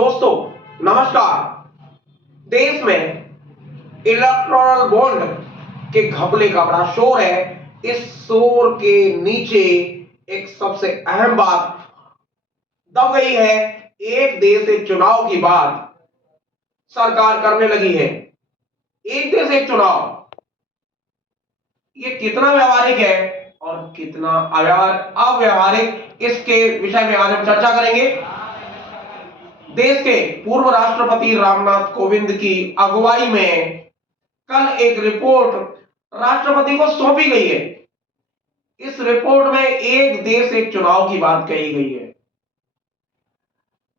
दोस्तों नमस्कार। देश में इलेक्टोरल बॉन्ड के घपले का बड़ा शोर है। इस शोर के नीचे एक सबसे अहम बात दब गई है। एक देश एक चुनाव की बात सरकार करने लगी है। एक देश एक चुनाव, ये कितना व्यावहारिक है और कितना अव्यावहारिक, इसके विषय में आज हम चर्चा करेंगे। देश के पूर्व राष्ट्रपति रामनाथ कोविंद की अगुवाई में कल एक रिपोर्ट राष्ट्रपति को सौंपी गई है। इस रिपोर्ट में एक देश एक चुनाव की बात कही गई है।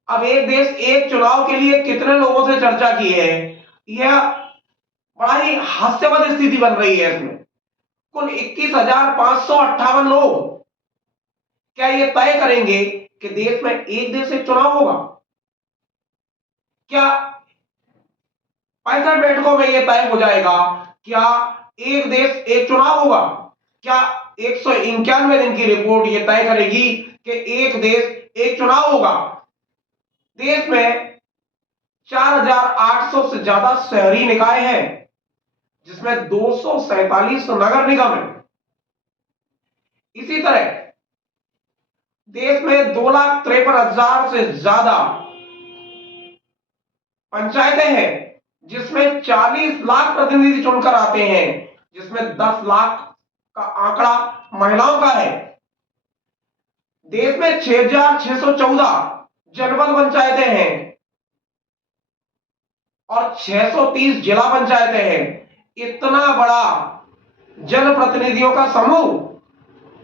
अब एक देश एक चुनाव के लिए कितने लोगों से चर्चा की है, यह बड़ा ही हास्यास्पद स्थिति बन रही है। इसमें कुल 21,558 लोग क्या यह तय करेंगे कि देश में एक देश एक चुनाव होगा? क्या 65 बैठकों में यह तय हो जाएगा क्या एक देश एक चुनाव होगा? क्या 191 दिन की रिपोर्ट यह तय करेगी कि एक देश एक चुनाव होगा? देश में 4,800 से ज्यादा शहरी निकाय हैं, जिसमें 247 नगर निगम है। इसी तरह देश में 2,53,000 से ज्यादा पंचायतें हैं, जिसमें 40 लाख प्रतिनिधि चुनकर आते हैं, जिसमें 10 लाख का आंकड़ा महिलाओं का है। देश में 6,614 जनपद पंचायतें हैं और 630 जिला पंचायतें हैं। इतना बड़ा जनप्रतिनिधियों का समूह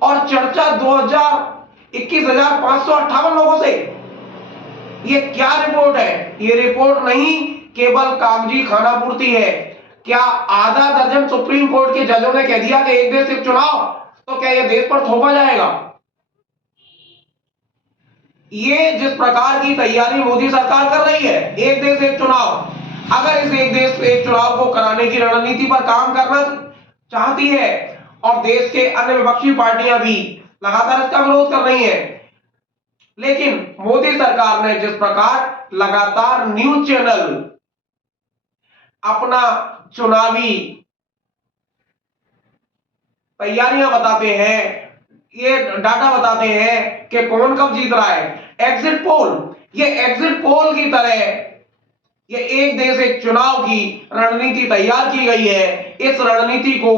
और चर्चा 21,558 लोगों से। ये क्या रिपोर्ट है? ये रिपोर्ट नहीं केवल कागजी खाना पूर्ति है। क्या आधा दर्जन सुप्रीम कोर्ट के जजों ने कह दिया कि एक देश एक चुनाव, तो क्या यह देश पर थोपा जाएगा? ये जिस प्रकार की तैयारी मोदी सरकार कर रही है, एक देश एक चुनाव, अगर इस एक देश एक चुनाव को कराने की रणनीति पर काम करना चाहती है और देश के अन्य विपक्षी पार्टियां भी लगातार इसका विरोध कर रही हैं, लेकिन मोदी सरकार ने जिस प्रकार लगातार न्यूज चैनल अपना चुनावी तैयारियां बताते हैं, ये डाटा बताते हैं कि कौन कब जीत रहा है, एग्जिट पोल, ये एग्जिट पोल की तरह ये एक देश एक चुनाव की रणनीति तैयार की गई है। इस रणनीति को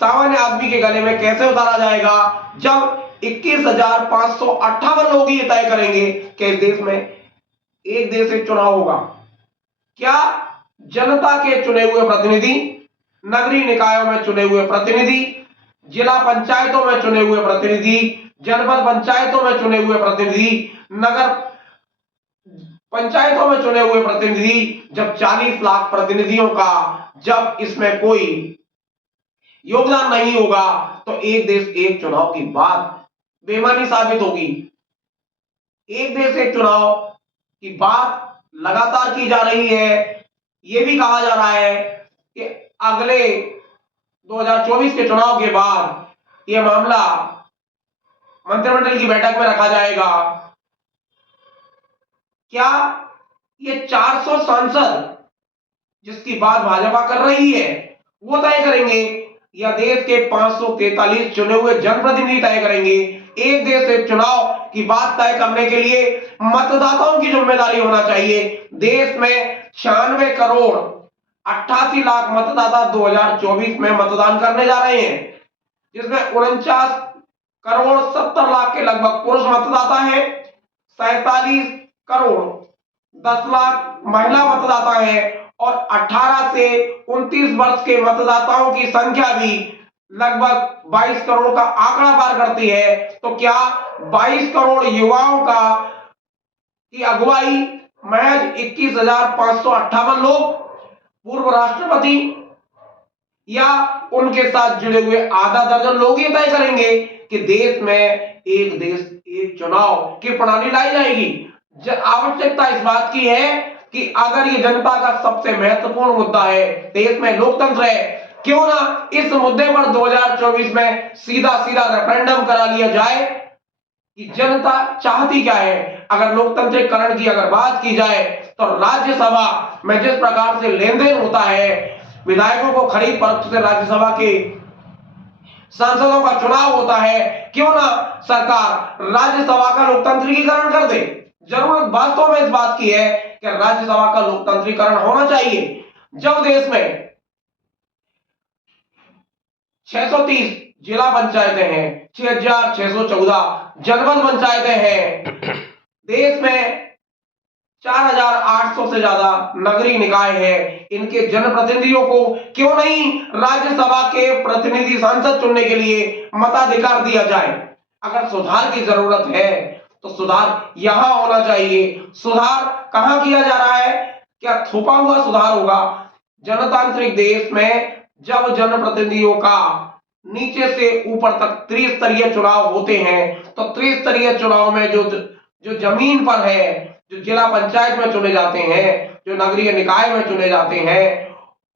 सामान्य आदमी के गले में कैसे उतारा जाएगा, जब 21,558 लोग ये तय करेंगे कि इस देश में एक देश एक चुनाव होगा। क्या जनता के चुने हुए प्रतिनिधि, नगरीय निकायों में चुने हुए प्रतिनिधि, जिला पंचायतों में चुने हुए प्रतिनिधि, जनपद पंचायतों में चुने हुए प्रतिनिधि, नगर पंचायतों में चुने हुए प्रतिनिधि, जब 40 लाख प्रतिनिधियों का जब इसमें कोई योगदान नहीं होगा, तो एक देश एक चुनाव की बात बेमानी साबित होगी। एक देश एक चुनाव की बात लगातार की जा रही है। यह भी कहा जा रहा है कि अगले 2024 के चुनाव के बाद यह मामला मंत्रिमंडल की बैठक में रखा जाएगा। क्या ये 400 सांसद जिसकी बात भाजपा कर रही है वो तय करेंगे, या देश के 543 चुने हुए जनप्रतिनिधि तय करेंगे? एक देश एक चुनाव की बात तय करने के लिए मतदाताओं की जिम्मेदारी होना चाहिए। देश में 96 करोड़ 88 लाख मतदाता 2024 में मतदान करने जा रहे हैं, जिसमें 49 करोड़ 70 लाख के लगभग पुरुष मतदाता हैं, 47 करोड़ 10 लाख महिला मतदाता हैं और 18 से 29 वर्ष के मतदाताओं की संख्या भी लगभग 22 करोड़ का आंकड़ा पार करती है। तो क्या 22 करोड़ युवाओं का की अगुवाई महज 21,558 लोग, पूर्व राष्ट्रपति या उनके साथ जुड़े हुए आधा दर्जन लोग ये तय करेंगे कि देश में एक देश एक चुनाव की प्रणाली लाई जाएगी? आवश्यकता इस बात की है कि अगर ये जनता का सबसे महत्वपूर्ण मुद्दा है, देश में लोकतंत्र है, क्यों ना इस मुद्दे पर 2024 में सीधा सीधा रेफरेंडम करा लिया जाए कि जनता चाहती क्या है। अगर लोकतांत्रिकरण की अगर बात की जाए तो राज्यसभा में जिस प्रकार से लेन देन होता है, विधायकों को खरीद फरोख्त से राज्यसभा के सांसदों का चुनाव होता है, क्यों ना सरकार राज्यसभा का लोकतांत्रिकीकरण कर दे। जरूरत वास्तव में इस बात की है कि राज्यसभा का लोकतांत्रिकीकरण होना चाहिए। जब देश में 630 जिला पंचायतें हैं, 6614 जनपद पंचायतें हैं, देश में 4800 से ज्यादा नगरीय निकाय है, इनके जनप्रतिनिधियों को क्यों नहीं राज्यसभा के प्रतिनिधि सांसद चुनने के लिए मताधिकार दिया जाए। अगर सुधार की जरूरत है तो सुधार यहां होना चाहिए। सुधार कहां किया जा रहा है? क्या थोपा हुआ सुधार होगा? जनतांत्रिक देश में जब जनप्रतिनिधियों का नीचे से ऊपर तक त्रिस्तरीय चुनाव होते हैं, तो त्रिस्तरीय चुनाव में जो जो जमीन पर है, जो जिला पंचायत में चुने जाते हैं, जो नगरीय निकाय में चुने जाते हैं,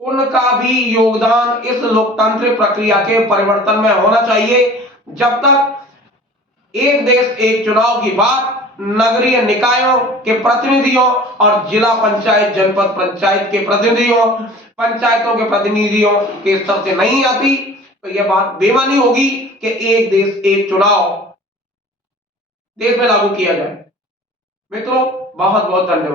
उनका भी योगदान इस लोकतांत्रिक प्रक्रिया के परिवर्तन में होना चाहिए। जब तक एक देश एक चुनाव की बात नगरीय निकायों के प्रतिनिधियों और जिला पंचायत जनपद पंचायत के प्रतिनिधियों, पंचायतों के प्रतिनिधियों के स्तर से नहीं आती, तो यह बात बेमानी होगी कि एक देश एक चुनाव देश में लागू किया जाए। मित्रों, बहुत बहुत धन्यवाद।